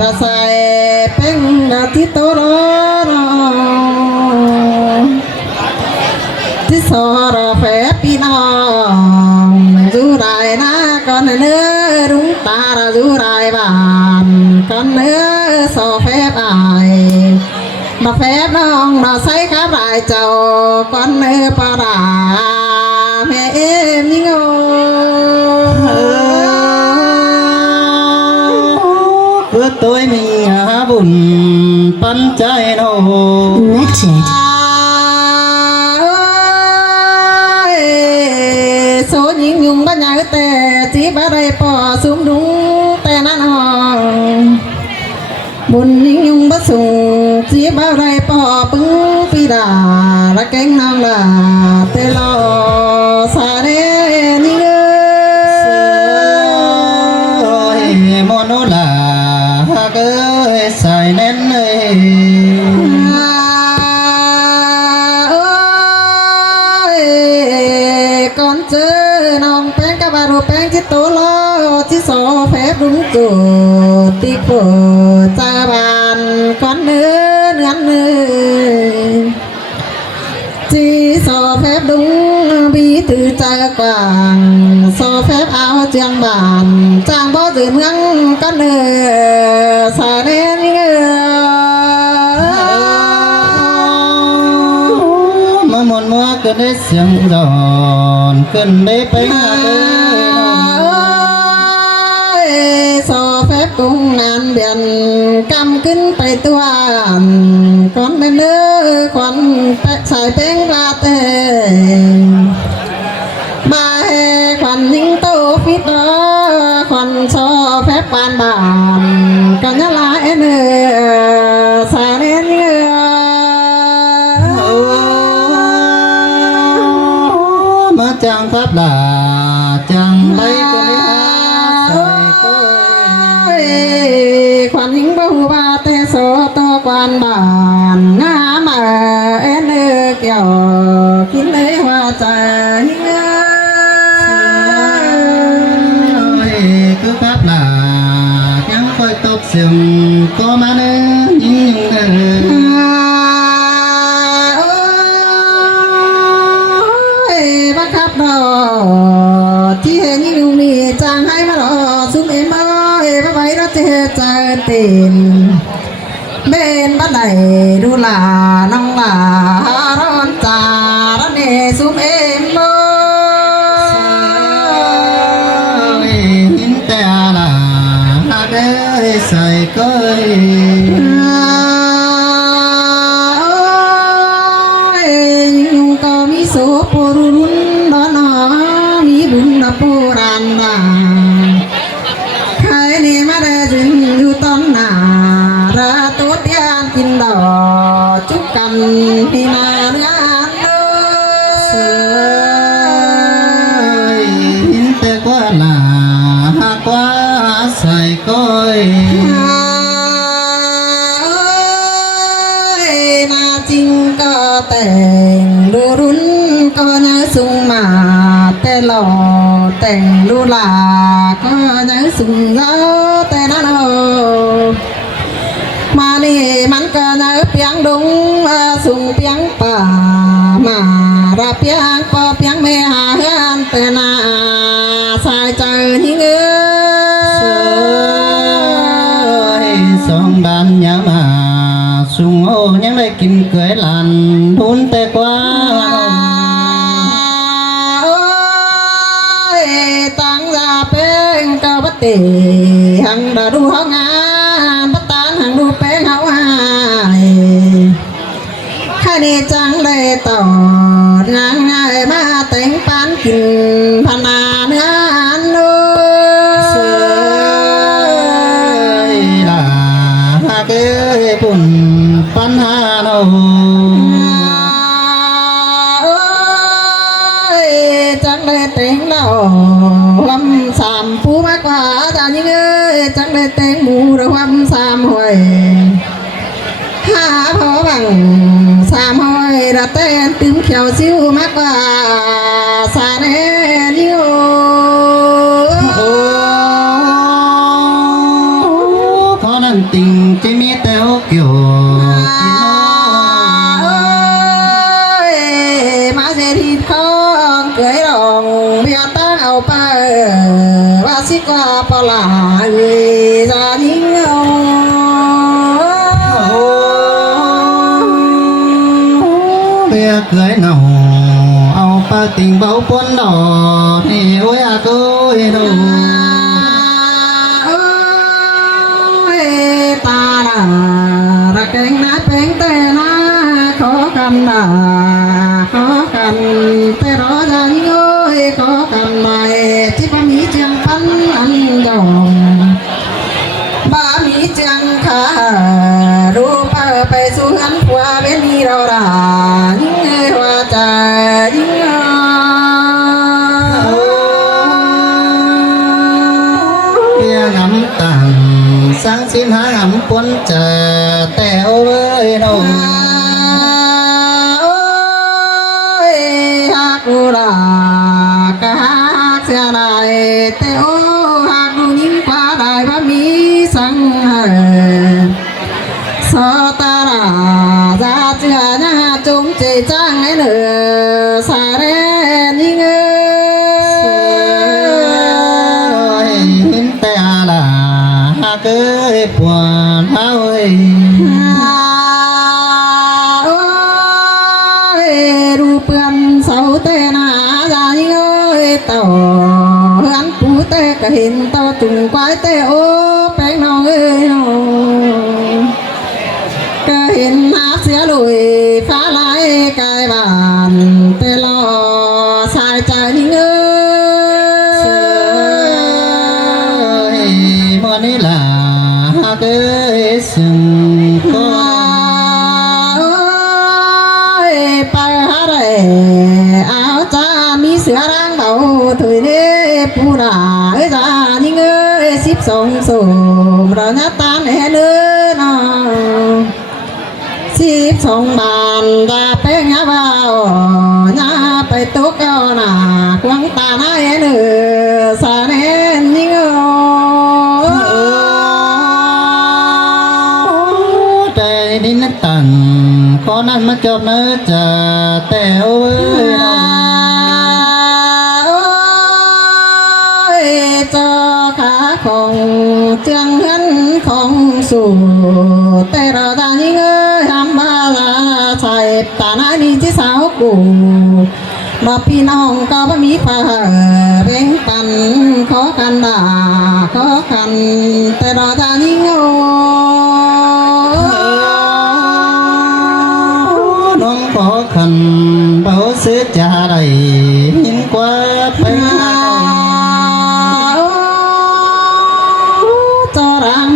ระใสเป็นนาทิโตรที่สอระแฝปีน้องจูไรนะก่อนเนื้อรุ่งตาระจูไรบานก่อนเนื้อสอแฝบายมาแฝบน้องเราใส่ข้าไรเจ้าก่อนเนื้อปลาราแม่เอ็มยิ่งโง่เพื่อตัวมีหาบุญปันใจโน Connected. โซยิงยุงบ้านใหญ่แต่จีบอะไรปอสูงดุงแต่นั้นห้องบุญยิงยุงบ้าสูงจีบอะไรปอปึ้งปีดาละแกงนางละเตลอสาเรนิเงยมโนลาฮักเอ้ยใส่แน่นเลยก่อนเจอน้องแป้งกับบารูแป้งที่โตโลที่โซแฟบรุ่งกูตีโกจาบานก่อนเนื้อที่โซแฟบดุงบีถือจากวางโซแฟบเอาเจียงบานจางบ่ตื่นเมืองก่อนเนื้อสาเรนี่เงมนมัวก็ได้เสียงดอนขึ้นได้ไปหาเลยโซเฟบกุ้งนานเบียนกำขึ้นไปตัวก่อนเนื้อควันใส่เป็นปลาเตมาเฮควันยิงโตฟิตควันโซเฟบบานกันยาลาเนื้อสาเรนเนื้อมาจังทับลาจังใบก็ไม่หาใส่ก้อยควันหิงบ่หูบาเตโซโตกวนบานงามาเอ็นเอเกี่ยวกินเลยว่าใจคือทับลายังคอยตบเสียงก็มาเนื้อยิ่งเนื้บังคับรอที่เห็นยิ่งมีจางให้มารอซุ้มเอ็มบ่มาไว้เราจะเจอตีนเบนบ้านไหนดูลาน้องลาร้อนจาร้อนเนซุ้มเอ็มบ่หินแต่ลาเด้ใส่ก้อยก็มีโสปุรุนดอนมีบุญปุรันดาใครนี่มาได้จึงอยู่ต้นนาระตุดยานกินดอกจุกกันที่นาเนื้อเสือหินแต่กว่าลาหากว่าใส่ก้อยนาจริงก็แต่งดูรุนก็ยังสูงมาแต่หล่อแต่งดูลาก็ยังสูงเย้าแต่นั้นมานี่มันก็ยังเปียงดงสูงเปียงป่ามาระเปียงปอเปียงไม่หาเฮือนแต่นาสายใจหิ้งสองบ้านยามาสุงโอยังได้กินเกลือหลานทุนแต่กว่าตั้งยาเป็นกบติหังดาดูห้องงานปัตตานหังดูเป็นเฮาหายใครนี่จังเลยต่องานง่ายมาแต่งปานกินพนาเนื้ออันดูเสือลาเกยปุ่นปัญหาโนจังเลยแต่งเราลำสามผู้มากกว่าจานยิ่งจังเลยแต่งหมูระวำสามหอยหาพอบังสามหอยระเต้นติ้มเขียวซิวมากกว่าสาเนนิโอ น้องเคยลองเบียร์ตั้งเอาไปว่าสิกว่าปลาจะยิงเอาเบียเกยหนอเอาปากติ่งเบาปนดอกนี่โอ้ยอากูยดูตาลาระเกงนาเป็นเตนาขอกันนาขอกันแต่รอจะยิงโอ้ยขอกันหน่อยที่บะมีเจียงพันอันดองบะมีเจียงขารูปไปสู่อันผัวเป็นนี่เราด่ายิงเอ้ยว่าจะยิงเบียงำตังสังสินหางำปนจะแต่โอ้ยดูโอ้ยฮักกูลากะฮักเสียดายแต่โอ้ฮักกูยิ่งกว่าได้บะมีสังหารสอตาลาจะเจือหน้าจงใจจ้างให้เหลือสาเรนยิ่งเห็นแต่อาลาหากเอ้ยปวดเท้าเอ้ยโอ้ยรูปเปื่อนเสาเตนาใจยิ่งเอ้ยเต่าหันปูเตก็เห็นเต่าจุงควายเตโอ้แป้งน้องเอ้ยน้องก็เห็นหาเสียลุยฟ้าลายกายบานเตลอสายใจยิ่งเอ้ยมื่อนี้ล่ะหากเอ้ยซึ่งก็ไปหาได้เอาจ้ามีเสือร่างเบาถุยเด้ปูนาเอ้ยจ้ายิ่งเอ้ย12 สูงเราหน้าตาแน่เนื้อน้อง12 บานดาเป้งยาเบาหน้าไปตุกเอาหน้าควงตาหน้าเนื้อสาเนนยิ่งแต่ดินตังขอนั้นมาจบเนื้อจะแต่โอ้ยเจ้าขาของเจียงหันของสู่แต่เราตายิ่งทำมาลาใส่ตาหน้าดีที่สาวกูมาพี่น้องก็ไม่มีฝ่าเบ่งปันขอกันด่าขอกันแต่เราตายิ่งน้องขอคันเบาเสียใจได้หินกว่าไป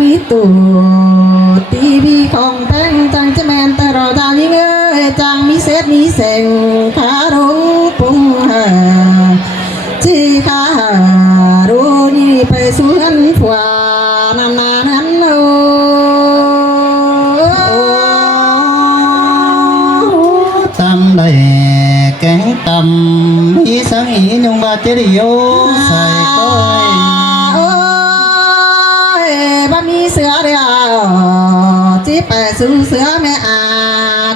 มีตัวทีวีของแป้งจังจะแมนแต่เราจางยิ่งจังมีเศษมีเสงขารุงปุงหาจีขารู้นี่ไปสู่หันผัวนานหันโตำได้แกงตำอีสังอียงบาเจริโยใส่ก้อยบะมีเสือเดียวจีไปสู่เสือแม่อา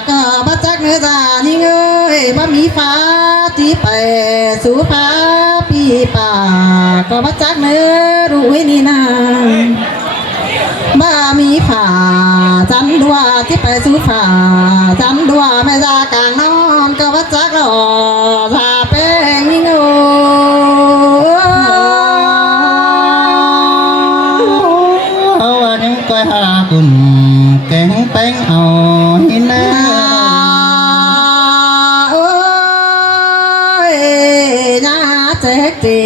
ก็บัจักเนื้อจานี่เงยบะมีฟ้าจีไปสู่ฟ้าปีป่าก็บัจักเนื้อรู้นี่นาบะมีผ่าจันดัวจีไปสู่ฟ้าจันดัวแม่จากลางนอนก็บัจักหล่อทาแป้งนี่เงก้อยหากุ่มแกงแป้งเอาหินเนื้อโอ้ยน่าเจ๊กจี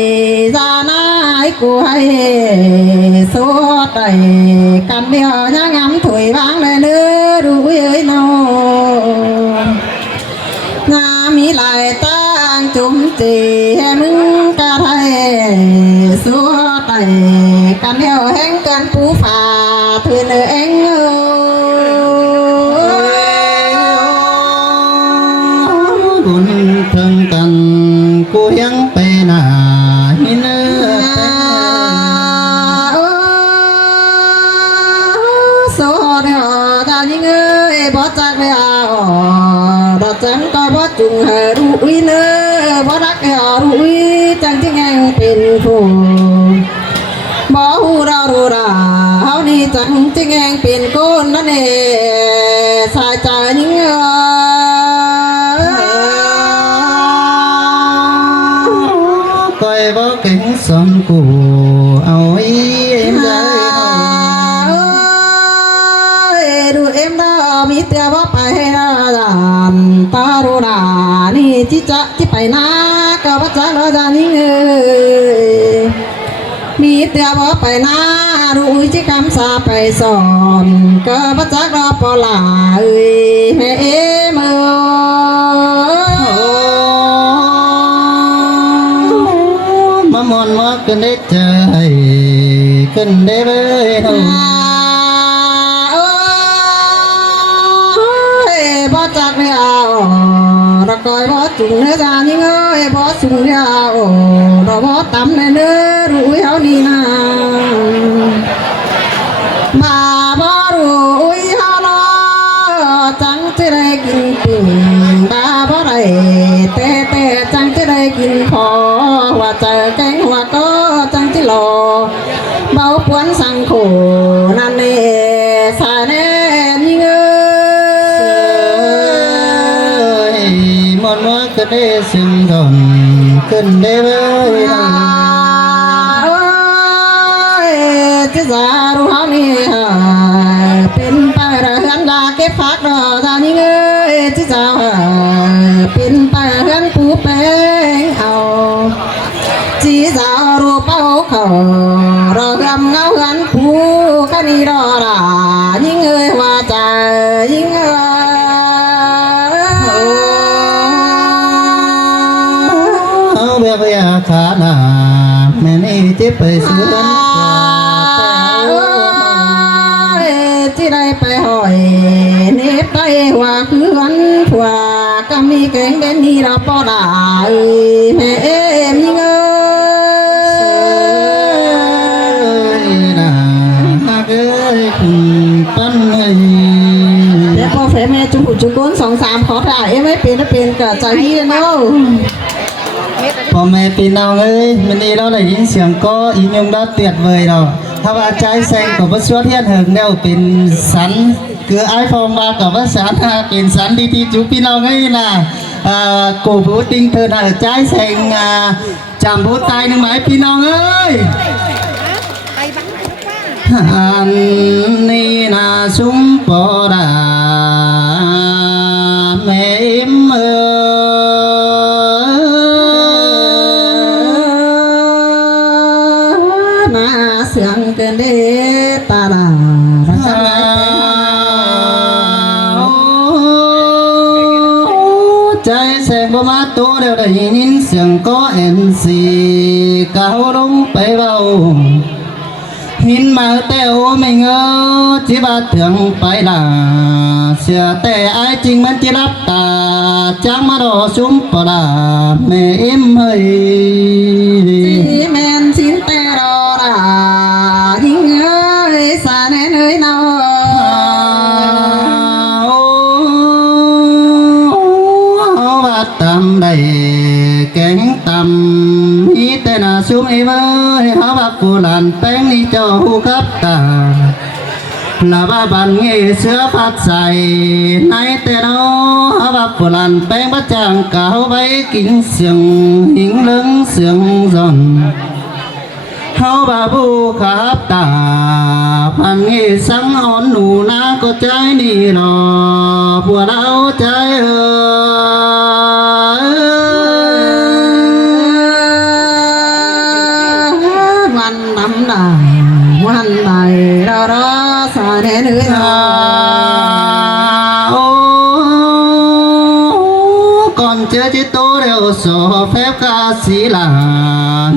จานายกูให้สวดได้กันเดียวย่างำถุยบางเลยเนื้อดูเอ้ยน้องน้ามีหลายตั้งจุ่มจีให้มึงกะไทยสวดได้กันเดียวแห่งกันปูฟ้าถือเนื้อเองบุญถึงกันกูยังไปหน้าหินเนื้อโซ่เดียวตายิ่งบ่จักเดียวดอกจังก็บ่จุงหารู้เนื้อ บ่รักรู้จังที่แงเป็นผู้บ่ฮู้รู้เฮานี่จังที่แงเป็นคนนั่นเองสายใจยิ่งcoi bó kính son cụ áo ý em gáiดูเอ็มดามีเตียบ่ไปนะตาโรดานี่จิจะจิไปนะก็บ่จักแล้วจานี่มีเตียบ่ไปนะรู้จิคำสาไปสอนก็บ่จักรอปอลาแม่เอ็มmà mòn mà cần để trời cần để với đâu บ่จักเนี่ยระกอยบ่จุงเนื้อจานี่เอ้ยบ่จุงเนี่ยเราบ่ตำในเนื้อรู้เฮานี่นะมาบ่รู้เฮาลอจังจะได้กินปิ่งมาบ่ได้แต่จังจะได้กินพอว่าเจอแกงว่าก็จังจะรอเบาปวนสังโขนั่นเองสายแน่นี่เอ้ mòn mà cần để sừng giòn cần để với đâu จะจารู้เฮานี่เป็นไปเฮือนดาเก็บผักดอกจานี่เอ้ยจะจาเป็นไปเฮือนปูแป้งเอาจีจารู้เป้าเขารอกำเงาเฮือนปูข้านี่รอล่ะยิ่งเอ้ยว่าใจยิ่งเอ้ย bé bây giờ khá là mẹ này tiếp về xuốngที่ได้ไปหอยเน็บได้ว่าคือวันผัวก็มีแกงเป็นนี่เราปอได้แม่เอ็มยิ่งเอ้ย là cáiปั้นเลย เดี๋ยวพอแฟแม่จุกจุกก้น2-3ขอถ่ายเอ็มไม่เป็นกับใจพี่เนาะ พ่อแม่พี่น้องเอ้ยมันนี่เราได้ยินเสียงก็อียงđó tuyệt vời rồi ถ้าว่าใจแสงของพระสวดเทียนเหิงเนี่ยเป็นสันคือไอโฟนมากับว่าสันเป็นสันดีๆจุพี่น้องเอ้ยนะcổ vũ tinh thần ở trái xanh chạm vũ tay nước máyพี่น้องเอ้ย อันนี้นาสุมปอดาแม่อิมนาเสียงเกินเดตาลาใจแสงบ่มาตัวเดียวได้ยินเสียงก็เอ็นซีก้าวลงไปเบาหินมาแต่โอไม่เงอที่บาดถึงไปด่าเสียแต่ไอจริงมันที่รับตาจังมาดอซุ้มปลาแม่อิมเฮ้ย สีแมนสินแต่รอดาหิงเอ้ยสาแนเอ้ยนอว่าตำได้แกงตำนี่แต่น่าซุ้มเอ้ยหาว่ากูหลานแป้งนี่เจ้าหูครับตาลาบาบันเงยเสือพัดใส่ในแต่น้อหาว่ากูหลานแป้งบัดจางเก่าไว้กินเสียงหิงเลิงเสียงจอนเฮาบาบูครับตาพันเงยสังอ่อนหนูนาก็ใจนี่รอพวกเราใจวันน้ำได้วันใดรอสาแนเอ้ยนอ còn chưa chỉ tô đều sổ phép ca sĩ là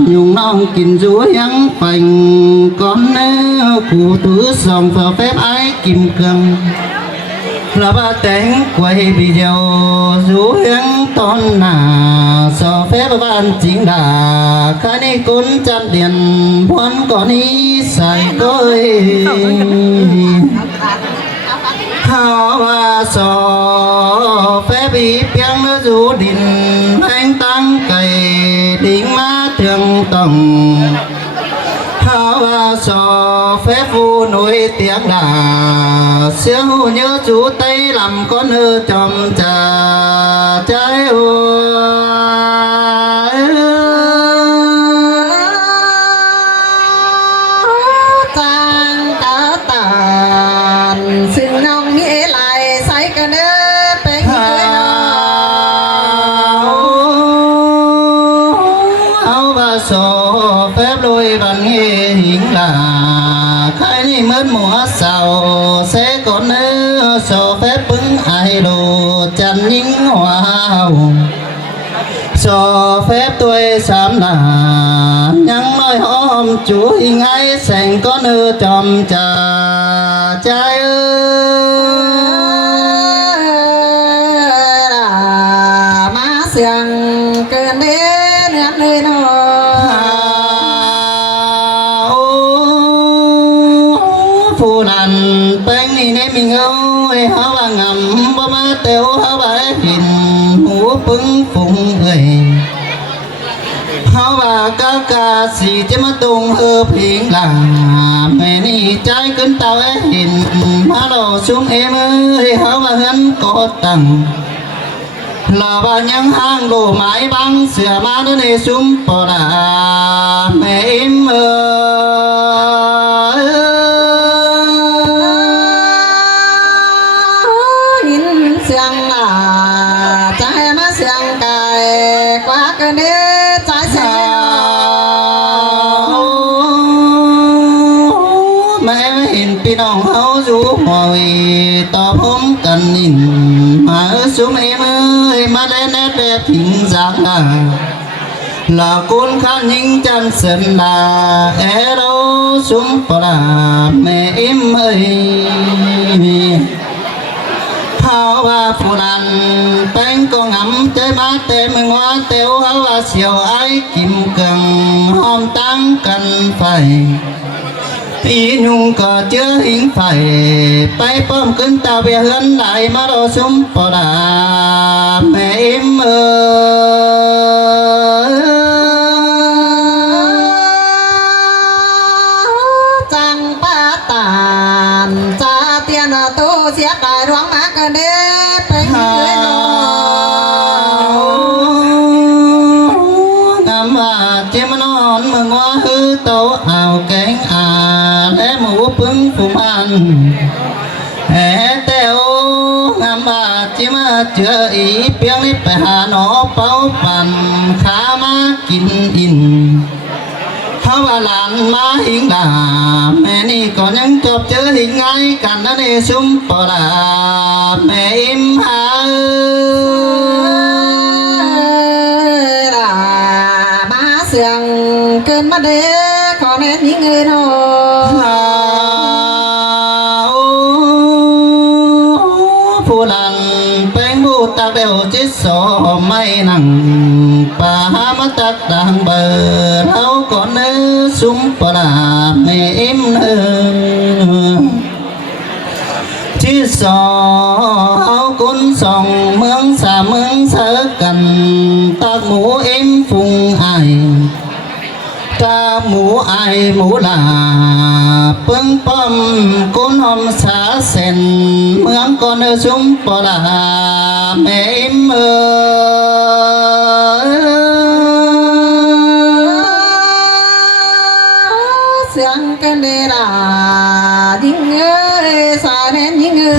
nhung non kín rúa nhắn phành con nếu cụ tứ dòng phở phép ái kim cương là ba tiếng quay video rú hiếng ton nà sổ phép ban chính đà khai ni cún chăn điện buôn có ni xài côi hào và sổ phép bị piang nó rú đình anh tăng cày tòng hào và sò phép phu nối tiếng đà siêu nhớ chú tay làm con hư trong trà trái trang cả tàn xin ông nghĩ lại say cái nếp bên dưới áo và sò phép lôi văn nghe hiện là khai ni mất mùa sao sẽ còn nữa sò phép bứng ai đồ chăn những hoa hồng cho phép tôi sám là nhắn nói hôm chú hình ấy sành có nơ tròm trà trái là má sương cơn đến ngắt nơi nó phù làn bánh đi nếm mình ơi há bà ngầm bó má tiêu há bà hình hú bứng phụng người há bà ca sĩ chế má tung hợp hiện là mẹ ni trái cứng tao hình má đồ xuống em ơi há bà hân có tầng là bà nhắn hang đồ mãi băng sửa má nó nê xuống bỏ là mẹ em ơi nhìn sương là trái má sương cài quá cơn đến trái sương mẹ hình pi nong hấu rú hồi to hôm cần nhìn mà xuống em ơi má đen nét đẹp hình dáng là con khăn những chân sân là e đâu xuống bỏ là mẹ em ơi háo và phù đàn bánh con ngắm chơi má tê mình hoa tiêu háo và siêu ai kim cường hôm tăng cần phải ý nhung có chứa hình phải bay bom cứng tao về hơn lại má đồ xuống bỏ là mẹ em ơi trang ba tàn cha tiền tu xiết đại đoán má cơn đến bên dưới nó ngắm và chém non mừng hoa hư tấu ảo cánh lẽ mũ bưng phùng ăn teo ngắm và chém chưa ý biếng đi phải hà nó bao bàn khá má kín in háo và làn má hình là mẹ ni có những chọc chớ hình ai cản nó đi xuống bỏ là mẹ em hà là má sương cơn mắt đế còn hết những người nó phù làn bánh bu tạc đều chết sổ may nặng bà mắt tạc đang bờ lâu còn nữ xuống bỏ là mẹ em nữa chỉ sò áo cún sòng mương sơ cần tạc mũ em phùng ai ta mũ ai mũ là bưng bom cún hôm xá sen mương con ở xuống bỏ là mẹ em ơi sương cơn đế là những người xa đến những người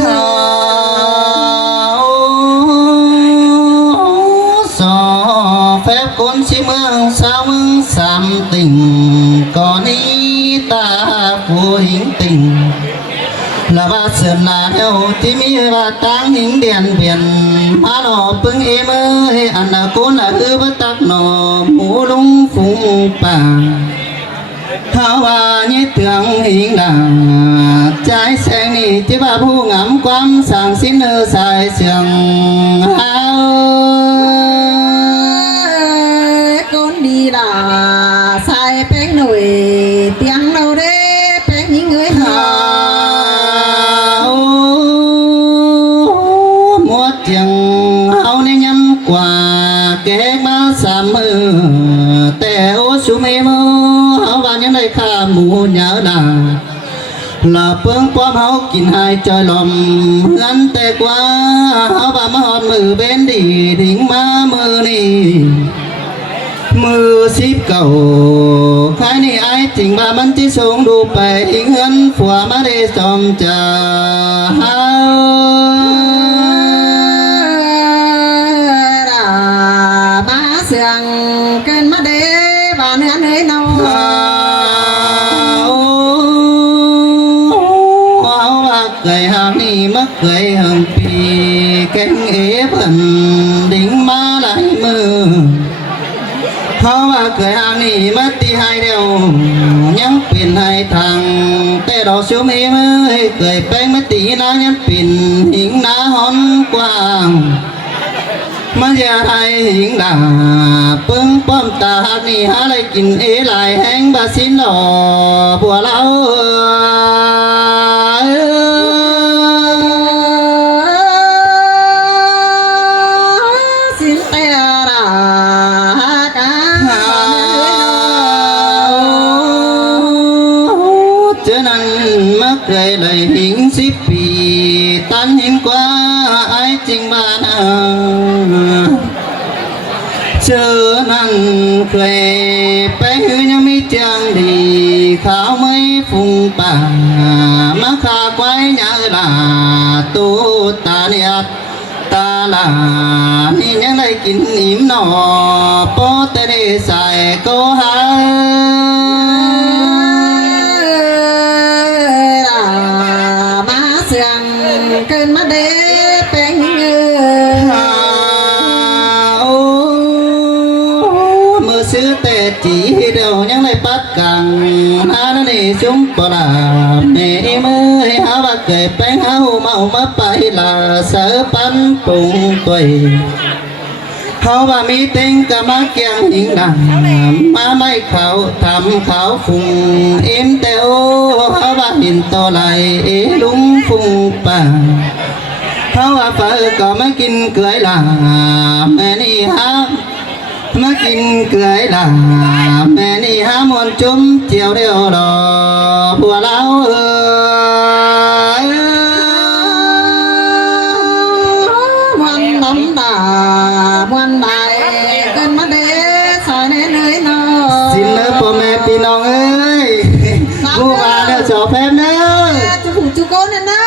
so phép con si mương sao mương sám tình còn ý ta vô hình tình là ba sơn là heo tí mi và tang hình đèn biển má nó bưng em ơi ăn là con là hư bất tắc nó mũ lung phung bà háo và như tưởng hình là trái sen ni chứ bà bu ngắm quam sang xin nơ sai sương háo con đi là sai bánh nổi tiếng đâu đấy bánh những người mua tiếng háo nên nhắm quà kế má sa mơ tèo xuống xuống em áo và những này khả mù nhớ là phương quam háo kín hai trời lòng ngắn tê quá áo và má hòn mừ bên đi thính má mơ nì mưa ship cầu khai ni ai tình bà bắn tí xuống đủ bè hình hân phùa má đê xòm trà ba sườn kênh mắt đế và nước nơi nâu áo bạc gầy hàng ni mất gầy hàng pì cánh ế phần đính má lại mưaเขาว่าเคยห่างนี่มาตีให้เดียวยังเป็นให้ทางแต่ดอกชูมีมือเคยแป้งมาตีน้ายังเป็นหิงน้าหอนกว้างมาอย่าไทยหิงด่าปึ้งป้อมตาหักนี่หาอะไรกินเอหลายแห้งบาสินหล่อบัวเล่าสินเตระกา cho nên mất rồi lời hiển ship vì tan hiển quá ai chinh ban cho nên khỏe bé hư nhau mi chàng thì khảo mấy phùng bà má khá quái nhớ là tu ta niat ta là ni nhang đây kín im nọ po tê đi xài cô ba sườn kênh mắt đế bén mưa xứ tê chỉ đều nhang này bắt càng ha nó này chúng bỏ là mẹ mơ há bạc kề bén há hù màu mất bay là sợ bắn cùng tuổiเขาว่ามีเต็งกะมาเกียงหิงดังมาไม่เขาทำเขาฟุงเอ็มเตโอเขาว่าหินโตไหลเอลุงฟุงป่าเขาว่าเฟอก็ไม่กินเกลือหลาแม่นี่ฮะมากินเกลือหลาแม่นี่ฮะมวนจุ้มเจียวเดียวดอบัวเล้าวันน้ำตาวันใดเกินมาเดสายในเลยนอ xin lỡพ่อแม่พี่น้องเอ้ยผู้ว่าเด้อจอแพมเด้อ chú phụ chú cô nè nơ